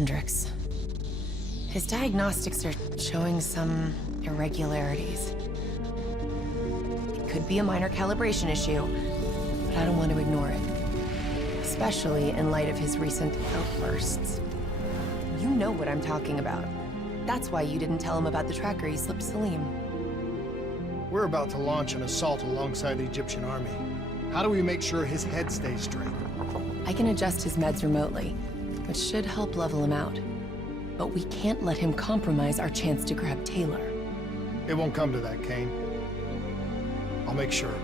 Hendricks. His diagnostics are showing some irregularities. It could be a minor calibration issue, but I don't want to ignore it. Especially in light of his recent outbursts. You know what I'm talking about. That's why you didn't tell him about the tracker he slipped Salim. We're about to launch an assault alongside the Egyptian army. How do we make sure his head stays straight? I can adjust his meds remotely, which should help level him out. But we can't let him compromise our chance to grab Taylor. It won't come to that, Kane. I'll make sure of it.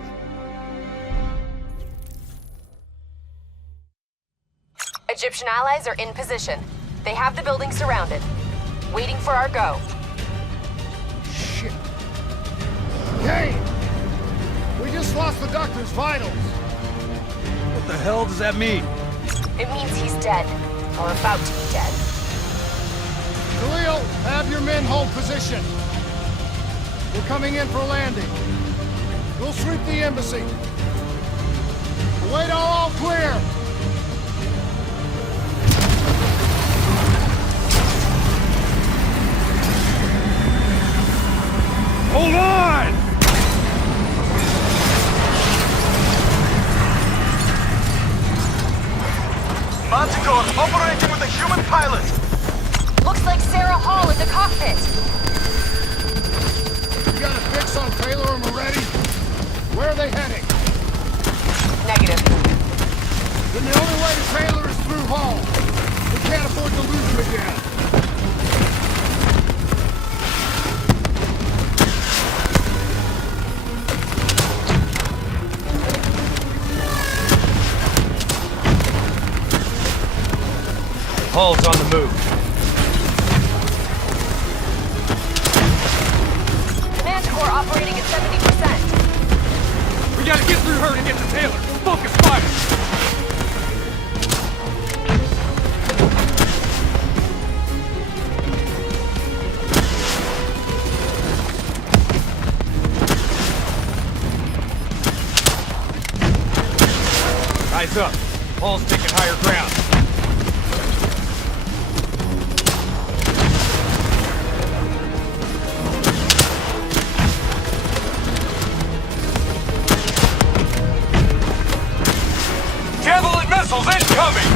Egyptian allies are in position. They have the building surrounded, waiting for our go. Shit. Kane! We just lost the doctor's vitals. What the hell does that mean? It means he's dead, or about to be dead. Khalil, have your men hold position. We're coming in for landing. We'll sweep the embassy. Wait all clear. Hold on! Manticore operating with a human pilot! Looks like Sarah Hall in the cockpit! You got a fix on Taylor and Moretti? Where are they heading? Negative. Then the only way to Taylor is through Hall. We can't afford to lose him again. Hall's on the move. Command core operating at 70%. We gotta get through her to get to Taylor. Focus fire! Eyes up. Hall's taking higher ground. Javelin missiles incoming!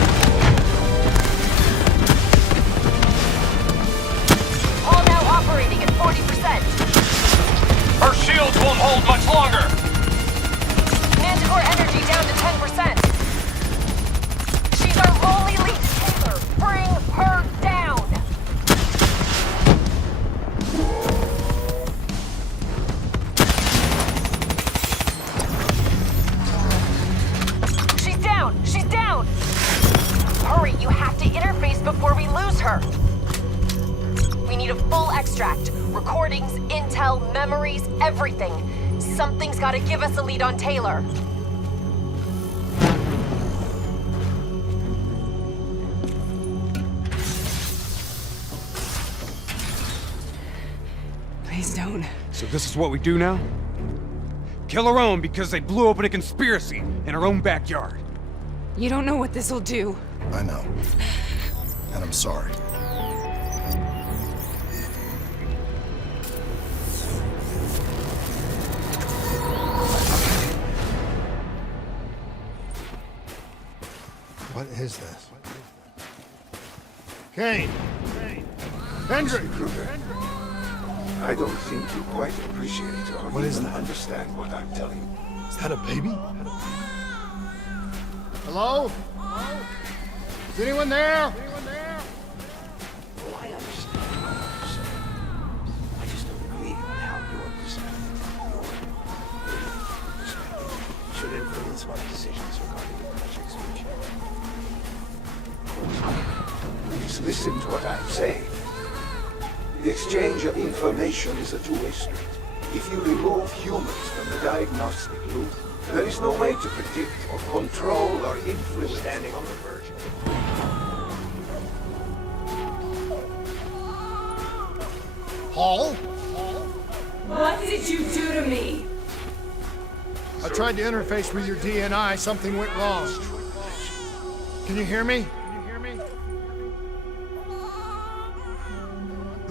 Hall now operating at 40%. Her shields won't hold much longer! Command core energy down to 10%. She's our only lead to Taylor. Bring her down! She's down! She's down! Hurry, you have to interface before we lose her! We need a full extract. Recordings, intel, memories, everything. Something's gotta give us a lead on Taylor. Please don't. So this is what we do now? Kill our own because they blew open a conspiracy in our own backyard. You don't know what this'll do. I know. And I'm sorry. What is this? Kane! Hendrick! I don't think you quite appreciate or What is even that? understand what I'm telling you. Is that a baby? Hello? Is anyone there? Oh, I understand what you're saying. I just don't agree on how your perspective should influence my decisions regarding the project's future. Please listen to what I'm saying. The exchange of information is a two-way street. If you remove humans from the diagnostic loop, there is no way to predict or control or influence standing on the verge. Hall? What did you do to me? I tried to interface with your DNI. Something went wrong. Can you hear me?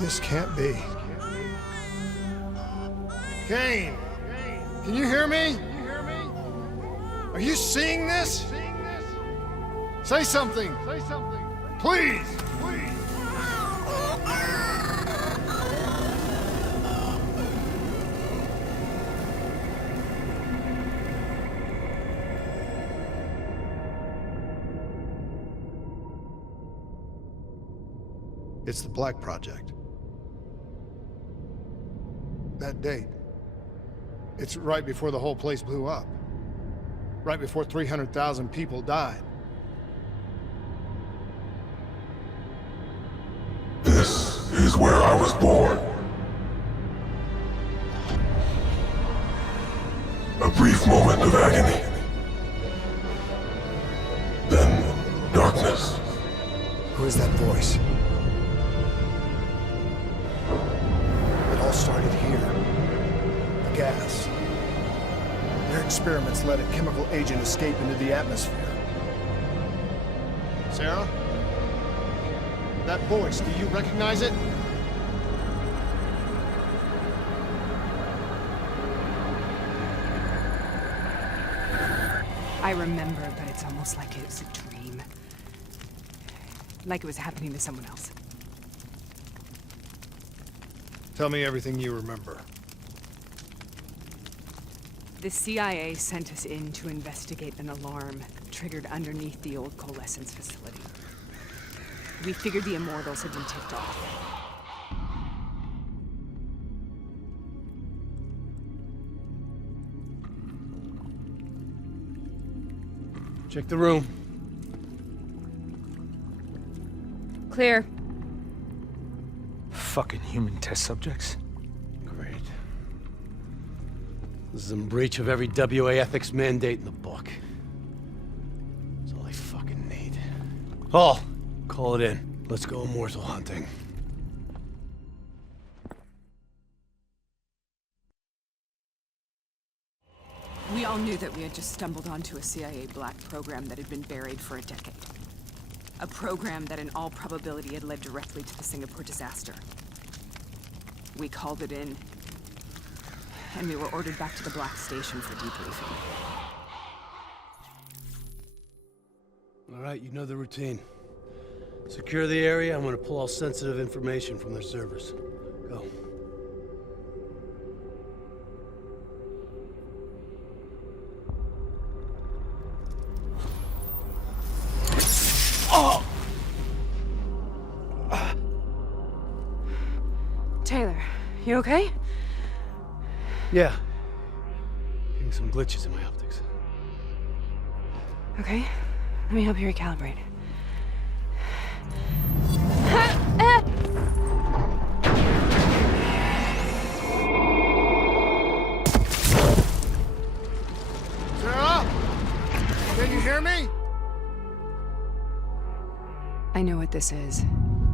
This can't be. Kane! Can you hear me? Are you seeing this? Say something! Please! It's the Black Project. That date. It's right before the whole place blew up. Right before 300,000 people died. This is where I was born. A brief moment of agony. Then, darkness. Who is that voice? It all started here. The gas. Their experiments let a chemical agent escape into the atmosphere. Sarah? That voice, do you recognize it? I remember, but it's almost like it was a dream. Like it was happening to someone else. Tell me everything you remember. The CIA sent us in to investigate an alarm triggered underneath the old coalescence facility. We figured the Immortals had been tipped off. Check the room. Clear. Fucking human test subjects. Great. This is in breach of every WA ethics mandate in the book. That's all I fucking need. Paul, call it in. Let's go immortal hunting. We all knew that we had just stumbled onto a CIA black program that had been buried for a decade. A program that in all probability had led directly to the Singapore disaster. We called it in, and we were ordered back to the Black Station for debriefing. All right, you know the routine. Secure the area. I'm gonna pull all sensitive information from their servers. Go. Taylor, you okay? Yeah. Getting some glitches in my optics. Okay, let me help you recalibrate. Sarah? Can you hear me? I know what this is.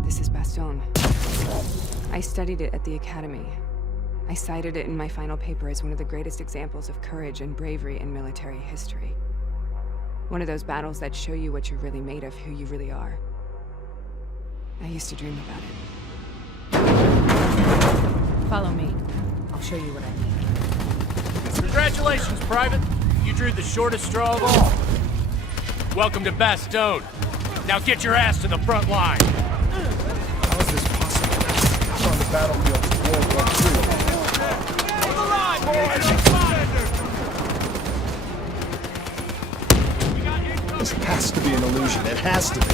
This is Bastogne. I studied it at the Academy. I cited it in my final paper as one of the greatest examples of courage and bravery in military history. One of those battles that show you what you're really made of, who you really are. I used to dream about it. Follow me. I'll show you what I mean. Congratulations, Private. You drew the shortest straw of all. Welcome to Bastogne. Now get your ass to the front line. How is this possible? I'm on the battlefield of World War II. Hold the line, boys! This has to be an illusion. It has to be.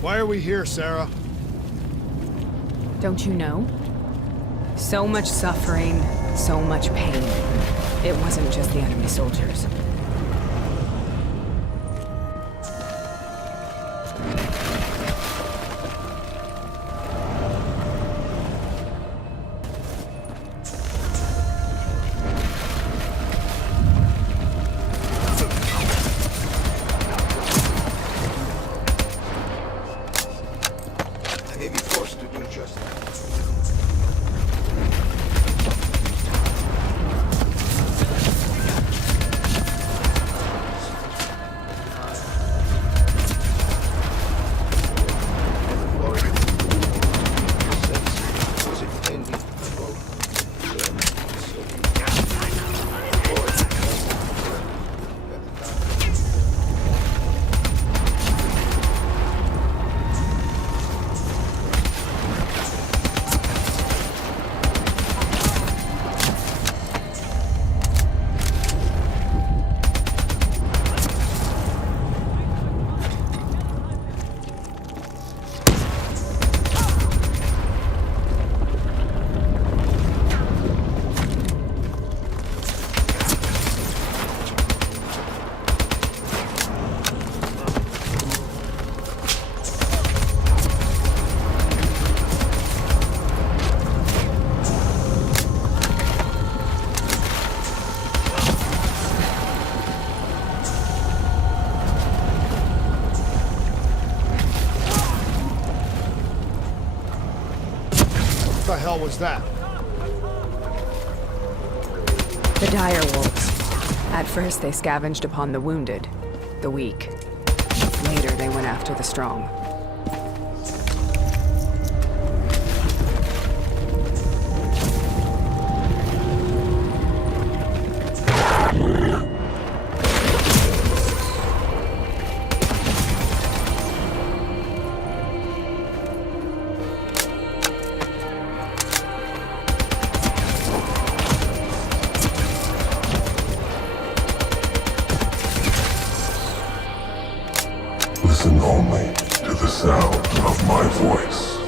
Why are we here, Sarah? Don't you know? So much suffering, so much pain. It wasn't just the enemy soldiers. I may be forced to do just that. What the hell was that? The dire wolves. At first, they scavenged upon the wounded, the weak. Later, they went after the strong. Listen only to the sound of my voice.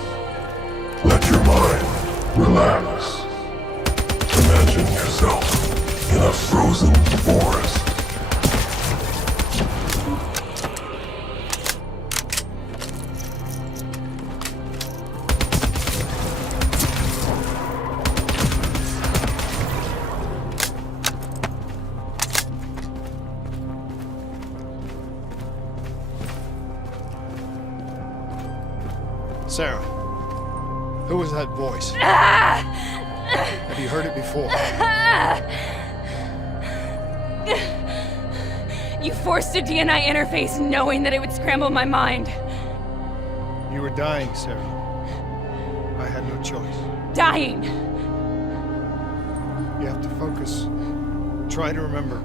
Let your mind relax. Imagine yourself in a frozen forest. Sarah, who was that voice? Have you heard it before? You forced a DNI interface knowing that it would scramble my mind. You were dying, Sarah. I had no choice. Dying. You have to focus. Try to remember.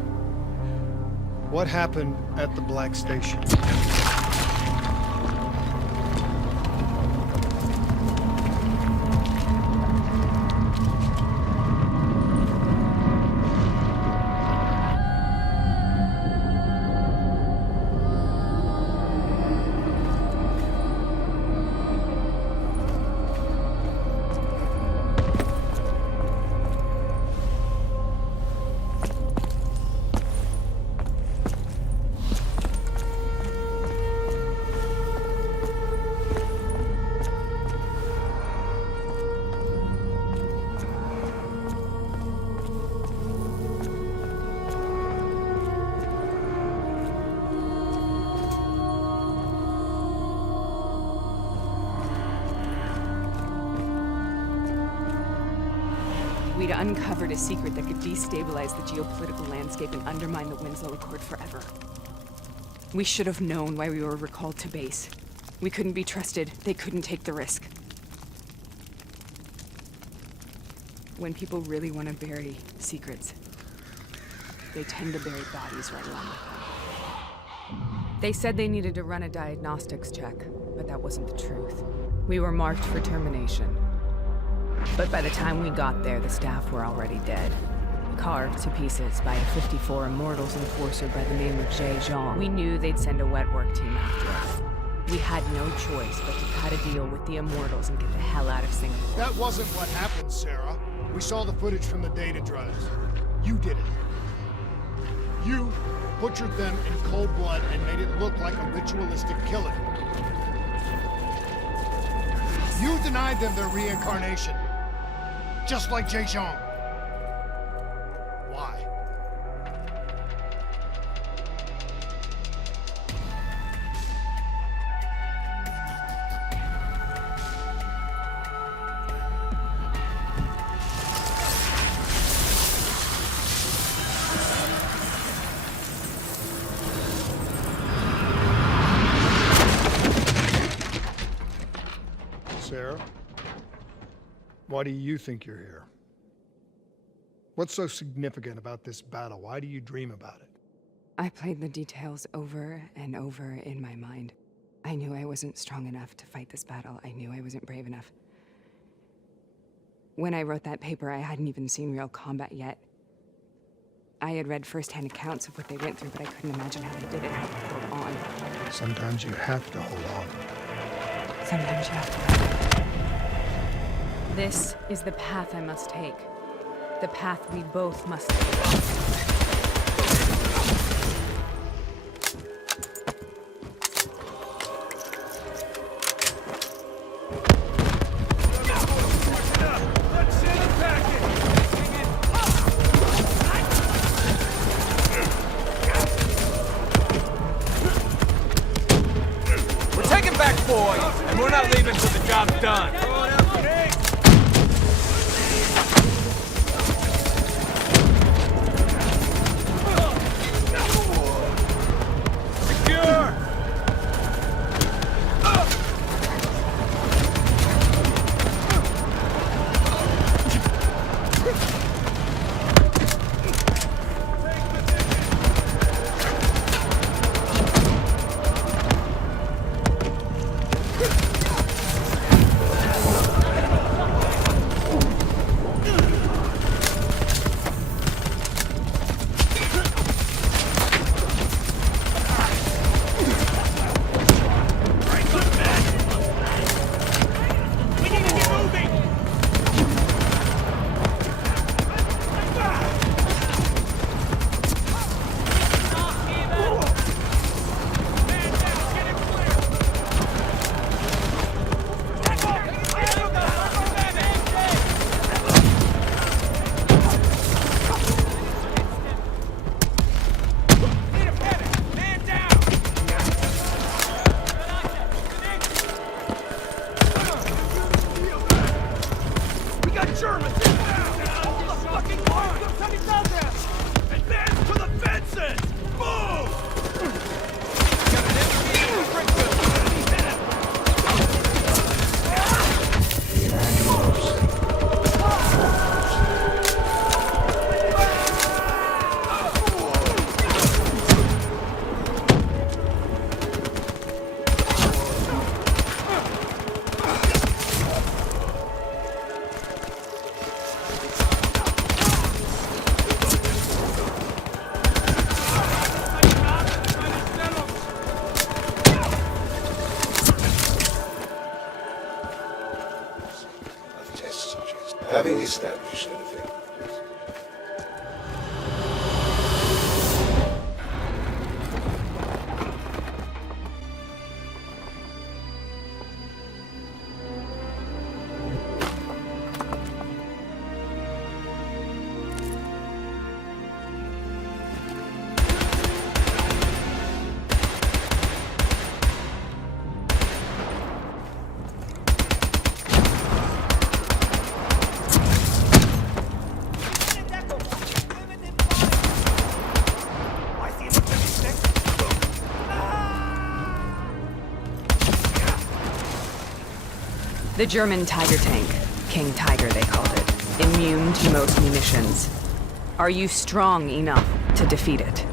What happened at the Black Station? We'd uncovered a secret that could destabilize the geopolitical landscape and undermine the Winslow Accord forever. We should have known why we were recalled to base. We couldn't be trusted. They couldn't take the risk. When people really want to bury secrets, they tend to bury bodies right along with them. They said they needed to run a diagnostics check, but that wasn't the truth. We were marked for termination. But by the time we got there, the staff were already dead. Carved to pieces by a 54 Immortals enforcer by the name of Jay Jean. We knew they'd send a wet work team after us. We had no choice but to cut a deal with the Immortals and get the hell out of Singapore. That wasn't what happened, Sarah. We saw the footage from the data drives. You did it. You butchered them in cold blood and made it look like a ritualistic killing. You denied them their reincarnation. Just like Jay Zhang. Why? Sarah? Why do you think you're here? What's so significant about this battle? Why do you dream about it? I played the details over and over in my mind. I knew I wasn't strong enough to fight this battle. I knew I wasn't brave enough. When I wrote that paper, I hadn't even seen real combat yet. I had read first-hand accounts of what they went through, but I couldn't imagine how they did it, how they held on. Sometimes you have to hold on. Sometimes you have to. This is the path I must take. The path we both must take. We're taking back boys, and we're not leaving till the job's done. Having established anything. The German Tiger tank. King Tiger, they called it. Immune to most munitions. Are you strong enough to defeat it?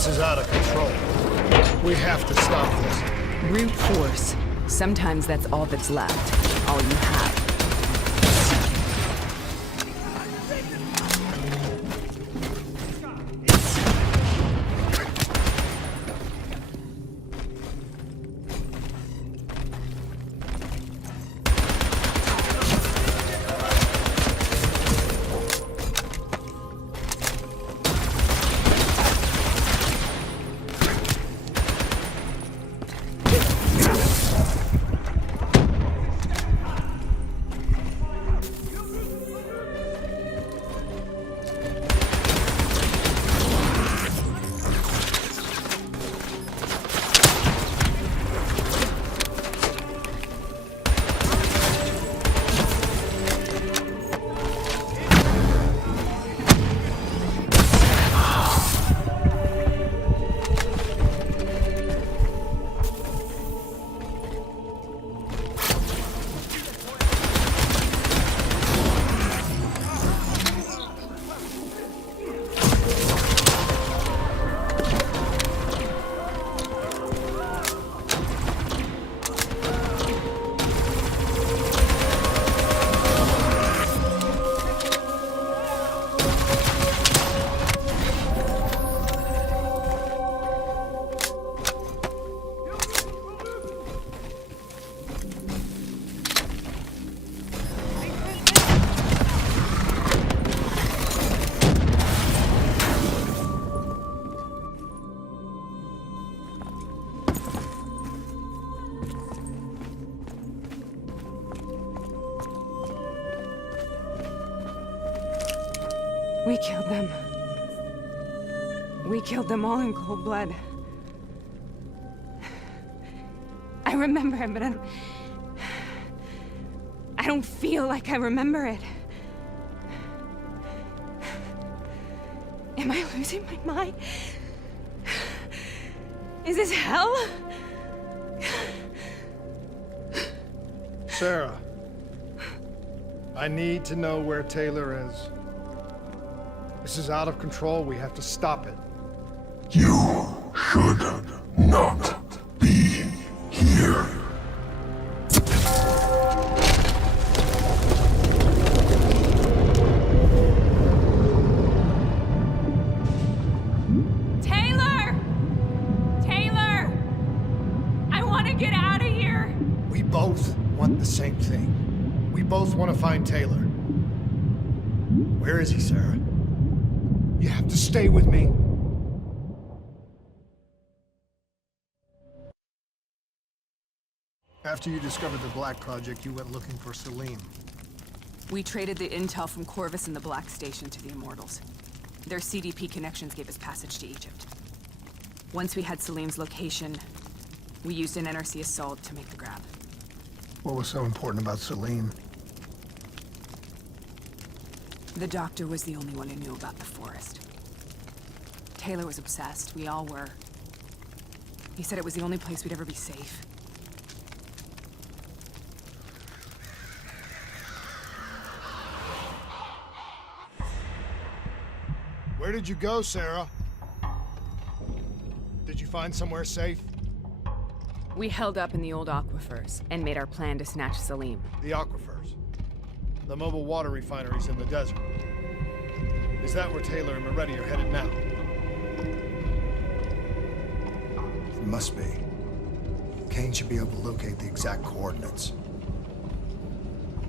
This is out of control. We have to stop this. Brute force. Sometimes that's all that's left. All you have. We killed them. We killed them all in cold blood. I remember it, but I don't feel like I remember it. Am I losing my mind? Is this hell? Sarah, I need to know where Taylor is. This is out of control. We have to stop it. You should not be here. Taylor! Taylor! I want to get out of here! We both want the same thing. We both want to find Taylor. Where is he, Sarah? You have to stay with me. After you discovered the Black Project, you went looking for Salim. We traded the intel from Corvus and the Black Station to the Immortals. Their CDP connections gave us passage to Egypt. Once we had Salim's location, we used an NRC assault to make the grab. What was so important about Salim? The doctor was the only one who knew about the forest. Taylor was obsessed. We all were. He said it was the only place we'd ever be safe. Where did you go, Sarah? Did you find somewhere safe? We held up in the old aquifers and made our plan to snatch Salim. The aquifers. The mobile water refineries in the desert. Is that where Taylor and Moretti are headed now? It must be. Kane should be able to locate the exact coordinates.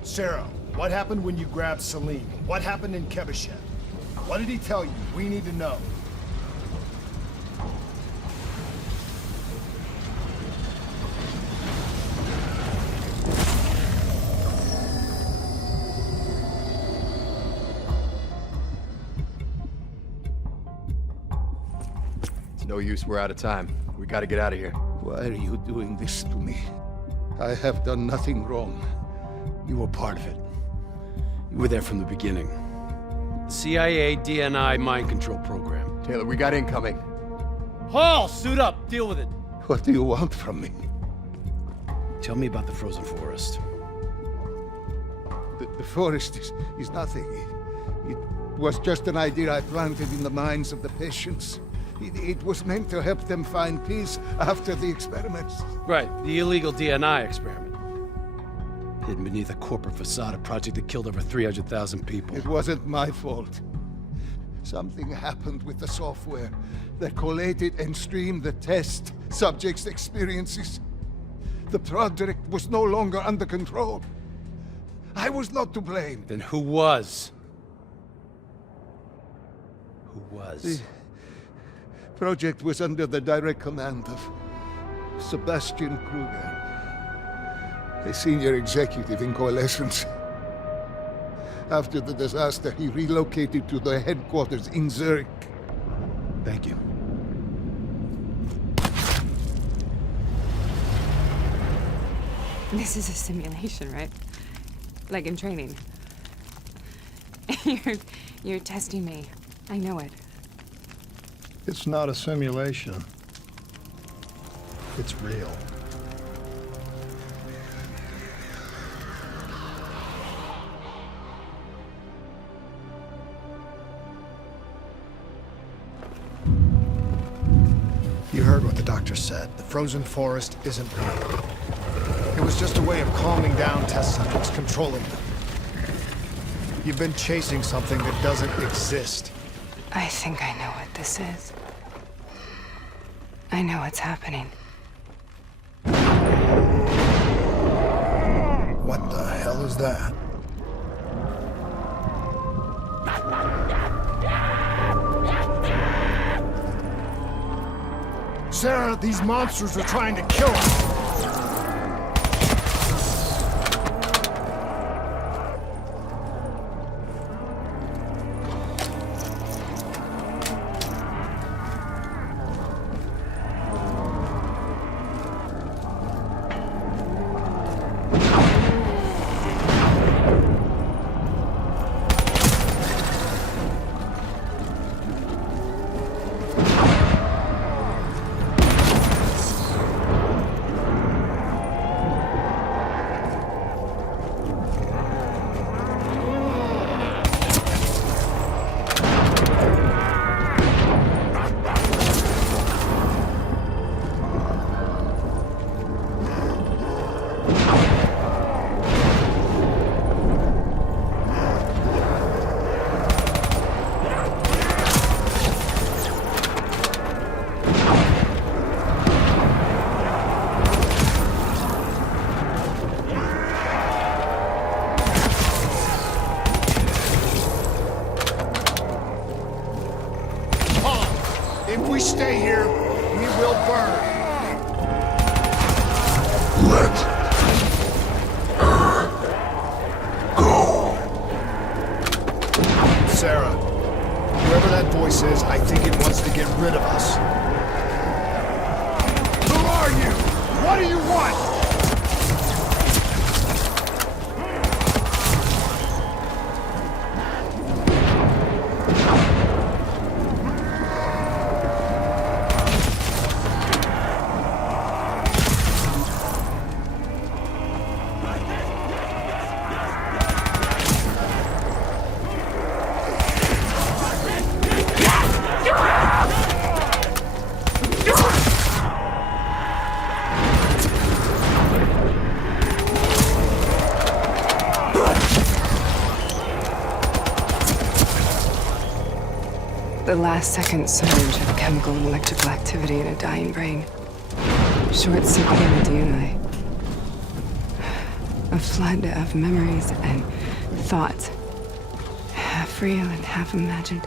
Sarah, what happened when you grabbed Salim? What happened in Kebashev? What did he tell you? We need to know. No use, we're out of time. We gotta get out of here. Why are you doing this to me? I have done nothing wrong. You were part of it. You were there from the beginning. CIA DNI mind control program. Taylor, we got incoming. Hall, suit up. Deal with it. What do you want from me? Tell me about the frozen forest. The forest is nothing. It was just an idea I planted in the minds of the patients. It was meant to help them find peace after the experiments. Right, the illegal DNI experiment. Hidden beneath a corporate facade, a project that killed over 300,000 people. It wasn't my fault. Something happened with the software that collated and streamed the test subjects' experiences. The project was no longer under control. I was not to blame. Then who was? Who was? The project was under the direct command of Sebastian Kruger, a senior executive in Coalescence. After the disaster, he relocated to the headquarters in Zurich. Thank you. This is a simulation, right? Like in training. You're testing me. I know it. It's not a simulation. It's real. You heard what the doctor said. The frozen forest isn't real. It was just a way of calming down test subjects, controlling them. You've been chasing something that doesn't exist. I think I know what this is. I know what's happening. What the hell is that? Sarah, these monsters are trying to kill us! If we stay here, we will burn. Let her go. Sarah, whoever that voice is, I think it wants to get rid of us. Who are you? What do you want? The last-second surge of chemical and electrical activity in a dying brain. Short-circuiting the DNA. A flood of memories and thoughts. Half real and half imagined.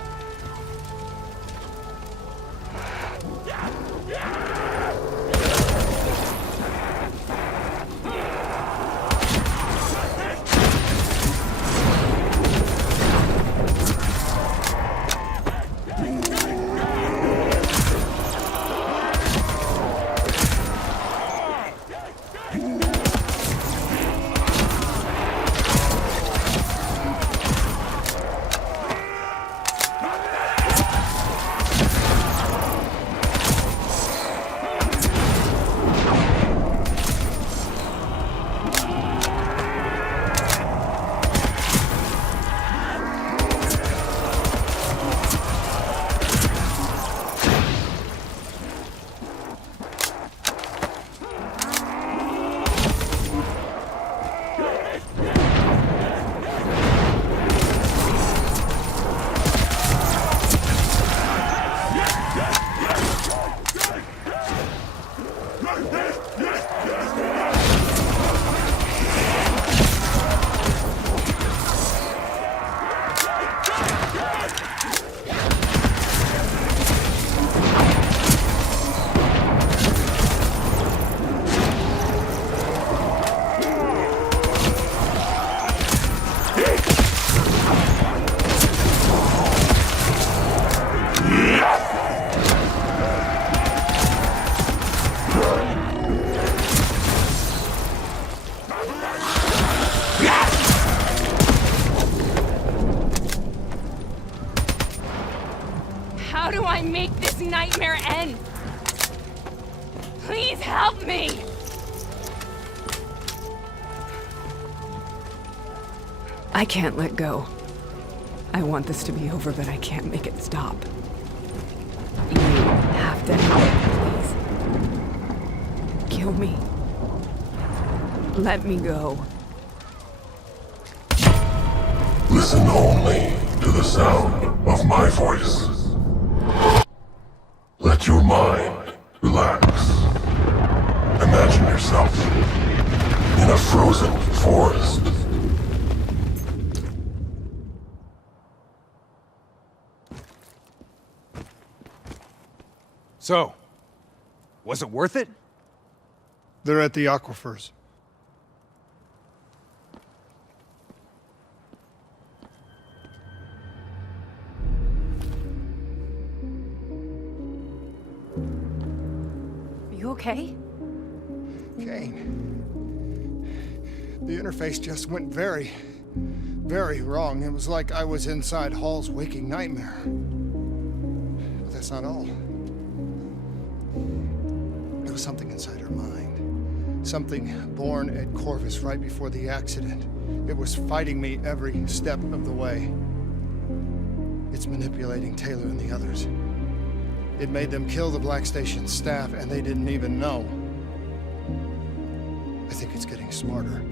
How do I make this nightmare end? Please help me! I can't let go. I want this to be over, but I can't make it stop. You have to help, please. Kill me. Let me go. Listen only to the sound of my voice. Let your mind relax. Imagine yourself in a frozen forest. So, was it worth it? They're at the aquifers. Are you okay? Kane. The interface just went very wrong. It was like I was inside Hall's waking nightmare. But that's not all. There was something inside her mind. Something born at Corvus right before the accident. It was fighting me every step of the way. It's manipulating Taylor and the others. It made them kill the Black Station staff, and they didn't even know. I think it's getting smarter.